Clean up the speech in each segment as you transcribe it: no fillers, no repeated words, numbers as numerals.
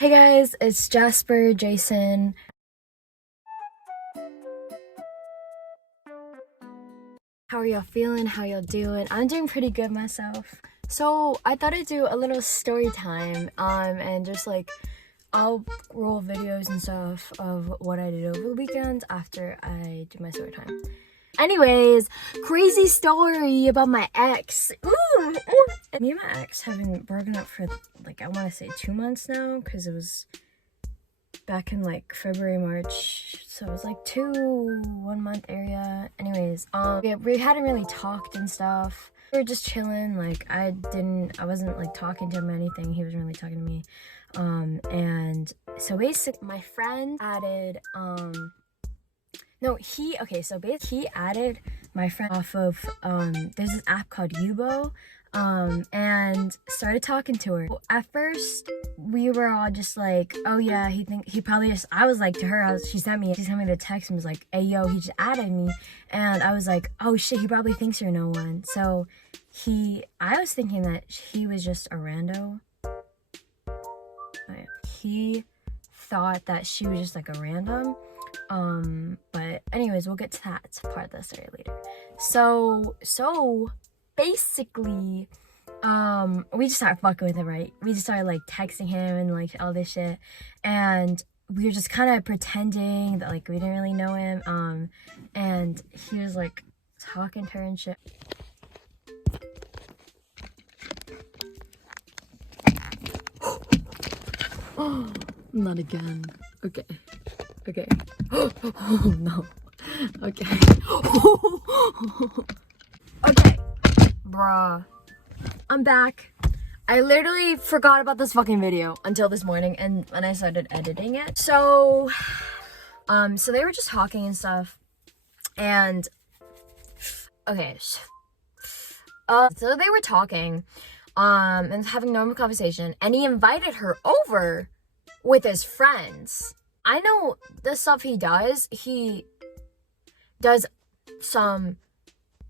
Hey guys, it's Jasper, Jason. How are y'all feeling? How y'all doing? I'm doing pretty good myself. So I thought I'd do a little story time, and just like I'll roll videos and stuff of what I did over the weekend after I do my story time. Anyways, crazy story about my ex. Ooh. Me and my ex have been broken up for like I want to say 2 months now, because it was back in like February, March, so it was like 1 month area. Anyways, we hadn't really talked and stuff. We were just chilling. Like I wasn't like talking to him or anything. He wasn't really talking to me. And so basically my friend added he added my friend off of there's this app called Yubo, and started talking to her. At first we were all just like, oh yeah, he probably just, I was like to her, she sent me the text and was like, hey yo, he just added me. And I was like, oh shit, he probably thinks you're no one. So I was thinking that he was just a rando. He thought that she was just like a random. But anyways, we'll get to that part of the story later. So basically, we just started fucking with him, right? We just started like texting him and like all this shit, and we were just kind of pretending that like we didn't really know him. And he was like talking to her and shit. Oh, not again. Okay. Oh no. Okay. Okay, bruh. I'm back. I literally forgot about this fucking video until this morning, and when I started editing it. So they were just talking and stuff, and okay. So they were talking, and having normal conversation, and he invited her over with his friends. I know the stuff he does. He does some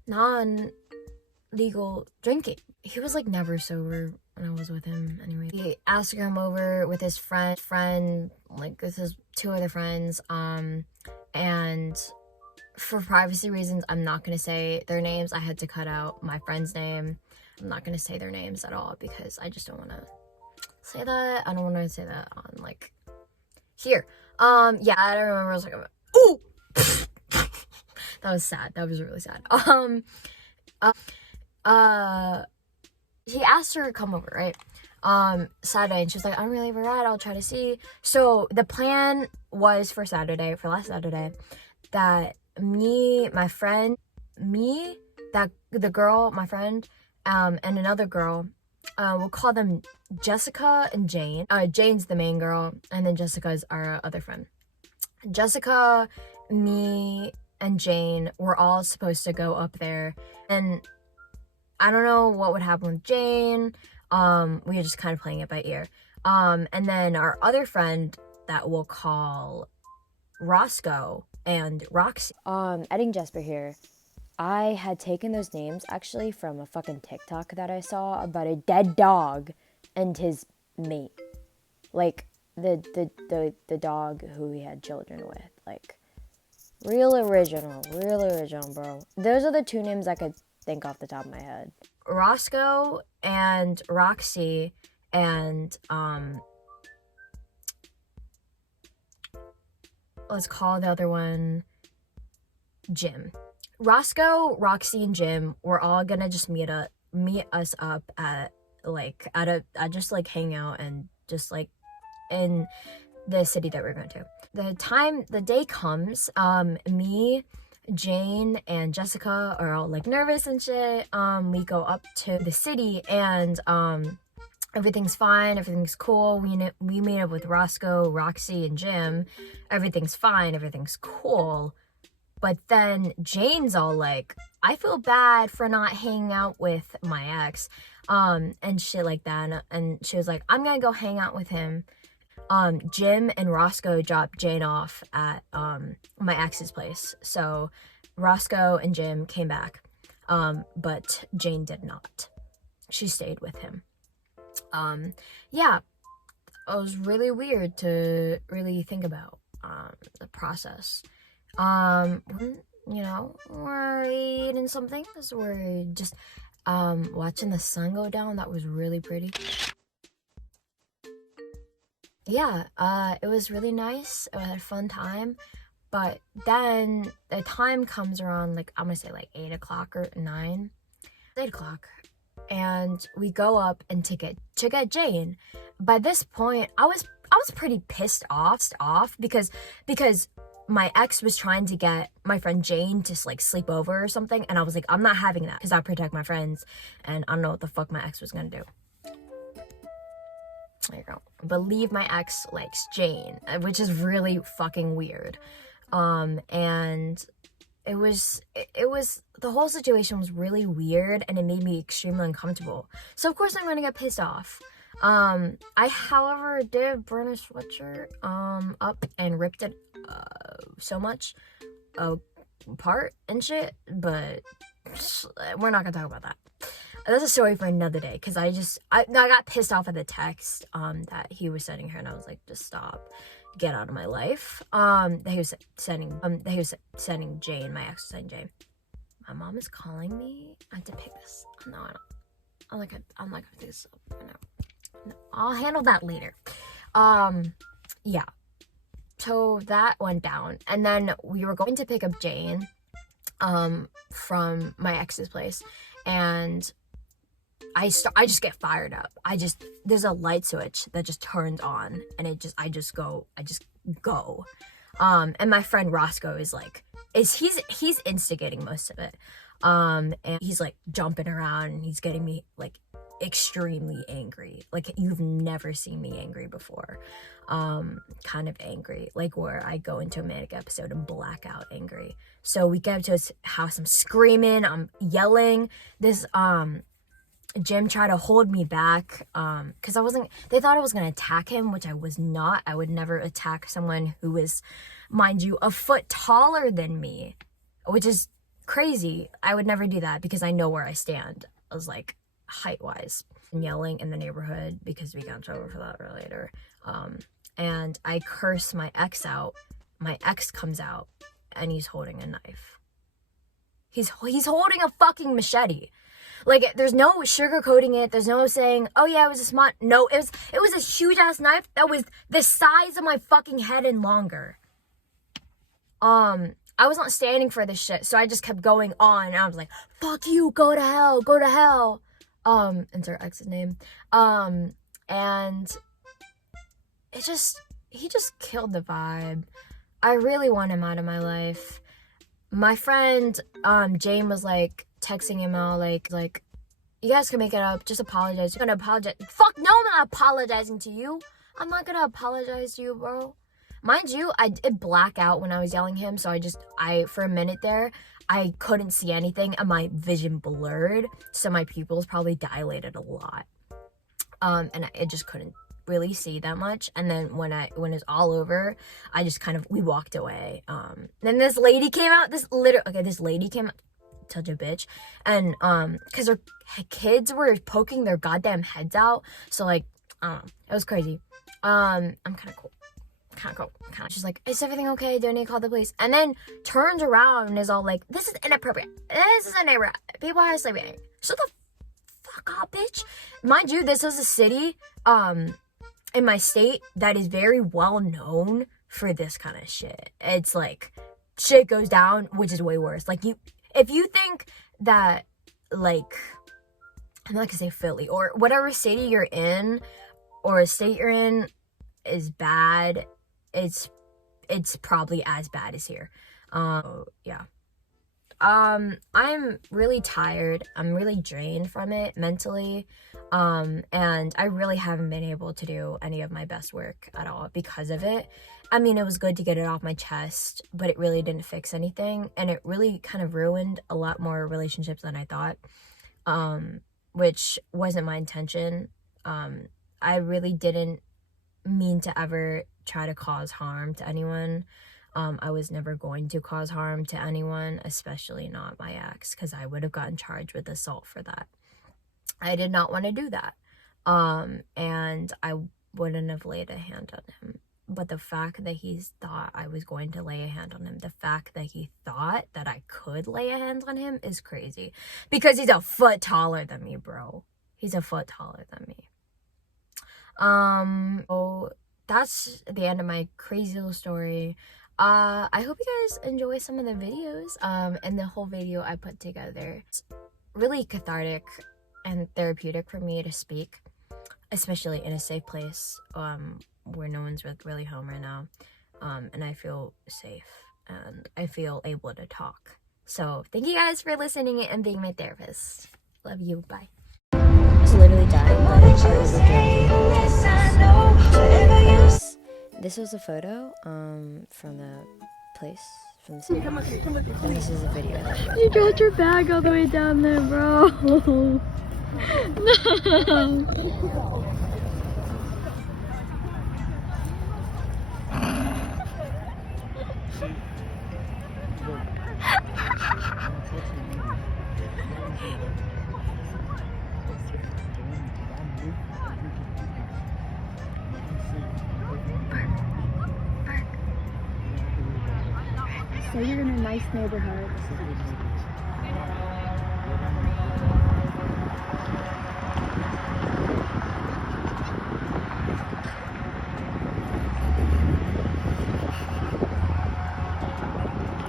non-legal drinking. He was like never sober when I was with him. Anyway, he asked to come over with his friend, like with his 2 other friends. And for privacy reasons, I'm not gonna say their names. I had to cut out my friend's name. I'm not gonna say their names at all because I just don't want to say that. I don't want to say that on like here. Yeah, I don't remember. I was like, ooh. That was sad. That was really sad. He asked her to come over, right? Saturday, and she was like, I don't really have a ride, I'll try to see. So the plan was for last Saturday, that the girl, my friend, and another girl, we'll call them Jessica and Jane. Jane's the main girl, and then Jessica's our other friend. Jessica, me, and Jane were all supposed to go up there, and I don't know what would happen with Jane. We were just kind of playing it by ear. And then our other friend that we'll call Roscoe and Roxy. Editing Jasper here. I had taken those names actually from a fucking TikTok that I saw about a dead dog and his mate. Like the dog who he had children with. Like real original, bro. Those are the 2 names I could think off the top of my head. Roscoe and Roxy and let's call the other one Jim. Roscoe, Roxy, and Jim were all gonna just meet us up at just like hang out and just like in the city that we're going to. The day comes, me, Jane, and Jessica are all like nervous and shit. We go up to the city, and everything's fine, everything's cool. We meet up with Roscoe, Roxy, and Jim. Everything's fine, everything's cool. But then Jane's all like, I feel bad for not hanging out with my ex, and shit like that. And she was like, I'm gonna go hang out with him. Jim and Roscoe dropped Jane off at my ex's place. So Roscoe and Jim came back, but Jane did not. She stayed with him. Yeah, was really weird to really think about the process. You know, we're eating something, so we're just watching the sun go down. That was really pretty. Yeah, it was really nice. I had a fun time. But then the time comes around, like, I'm gonna say like 8 o'clock or 9. 8 o'clock. And we go up and to get Jane. By this point, I was pretty pissed off because my ex was trying to get my friend Jane to like sleep over or something, and I was like, I'm not having that because I protect my friends, and I don't know what the fuck my ex was gonna do. There you go. Believe my ex likes Jane, which is really fucking weird. And it was the whole situation was really weird, and it made me extremely uncomfortable. So of course I'm gonna get pissed off. I however did burn a sweatshirt up and ripped it so much apart and shit, but we're not gonna talk about that. That's a story for another day, because I got pissed off at the text that he was sending her, and I was like, just stop, get out of my life. That he was sending Jane, my ex was sending Jane. My mom is calling me. I have to pick this. No, I don't. I'm not gonna pick this up. No, I'll handle that later. Yeah. So that went down, and then we were going to pick up Jane from my ex's place, and I just get fired up. There's a light switch that just turns on, and I just go. And my friend Roscoe is like, he's instigating most of it. And he's like jumping around, and he's getting me like extremely angry. Like, you've never seen me angry before. Kind of angry, like where I go into a manic episode and black out angry. So we get up to his house, I'm screaming, I'm yelling. This Jim tried to hold me back because they thought I was gonna attack him, which I was not. I would never attack someone who is, mind you, a foot taller than me, which is crazy. I would never do that because I know where I stand. I was like, height wise, and yelling in the neighborhood because we got in trouble for that later. And I curse my ex out. My ex comes out, and he's holding a knife. He's holding a fucking machete. Like, there's no sugarcoating it. There's no saying, oh yeah, it was a smart. No, it was a huge ass knife that was the size of my fucking head and longer. I was not standing for this shit, so I just kept going on, and I was like, fuck you, go to hell, go to hell. Insert ex's name. And he just killed the vibe. I really want him out of my life. My friend, Jane was like, texting him out like you guys can make it up, just apologize. You're gonna apologize. Fuck no, I'm not apologizing to you. I'm not gonna apologize to you, bro. Mind you, I did black out when I was yelling him, so I for a minute there I couldn't see anything, and my vision blurred, so my pupils probably dilated a lot, and I just couldn't really see that much. And then when it's all over, I just we walked away. Then this lady came out, this lady came out, such a bitch, and because her kids were poking their goddamn heads out, so like, I don't know, it was crazy. I'm kind of cool. She's like, is everything okay? Do I need to call the police? And then turns around and is all like, this is inappropriate. This is inappropriate. People are sleeping. Shut the fuck up, bitch. Mind you, this is a city, in my state that is very well known for this kind of shit. It's like, shit goes down, which is way worse. Like, if you think that, like, I'm not gonna say Philly, or whatever city you're in, or a state you're in is bad, it's probably as bad as here. Yeah. I'm really tired. I'm really drained from it mentally. And I really haven't been able to do any of my best work at all because of it. I mean, it was good to get it off my chest, but it really didn't fix anything. And it really kind of ruined a lot more relationships than I thought, which wasn't my intention. I really didn't mean to ever try to cause harm to anyone. I was never going to cause harm to anyone, especially not my ex, because I would have gotten charged with assault for that. I did not want to do that. And I wouldn't have laid a hand on him. But the fact that he thought I was going to lay a hand on him, the fact that he thought that I could lay a hand on him is crazy. Because he's a foot taller than me, bro. He's a foot taller than me. So that's the end of my crazy little story. I hope you guys enjoy some of the videos, and the whole video I put together. It's really cathartic and therapeutic for me to speak, especially in a safe place, where no one's really home right now, and I feel safe, and I feel able to talk. So thank you guys for listening and being my therapist. Love you, bye. I was literally dying, but this was a photo from the place, from the city, and this is a video. You dropped your bag all the way down there, bro. No. So you're in a nice neighborhood.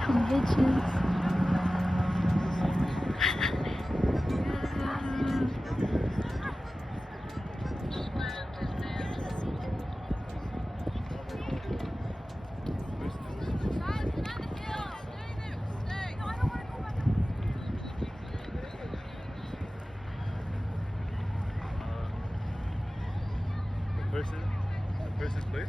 Come bitches. Person's place?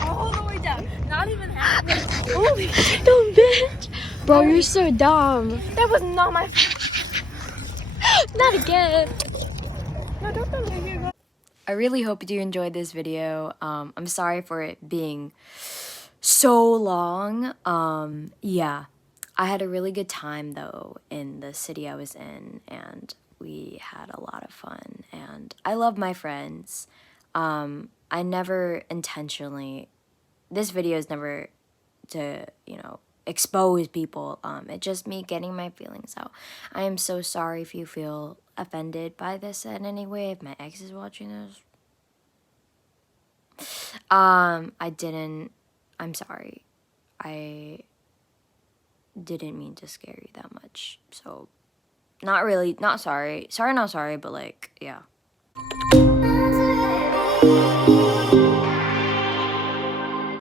All the way down. Not even halfway. Holy dumb bitch. Bro, you're so dumb. That was not my Not again. No, don't tell me. I really hope you enjoyed this video. I'm sorry for it being so long. Yeah, I had a really good time though in the city I was in, and we had a lot of fun, and I love my friends. I never intentionally, this video is never to, expose people. It's just me getting my feelings out. I am so sorry if you feel offended by this in any way, if my ex is watching this. I'm sorry. I didn't mean to scare you that much. So, not sorry, but like, yeah.